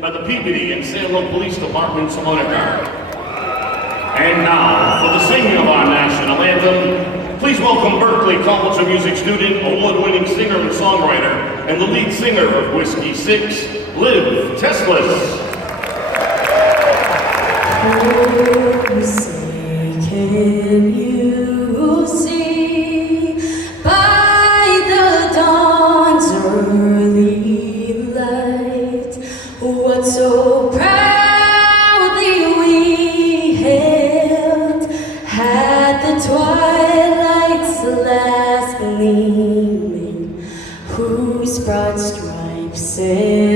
by the Peabody and Salem Police Departments of Monaco. And now, for the singing of our national anthem, please welcome Berklee College of Music student, award-winning singer and songwriter, and the lead singer of Whiskey 6, Livv, Tsetsilas. Oh, say, can you see by the dawn's early light what so proudly we hailed, had the twilight's last gleaming, whose broad stripes sailed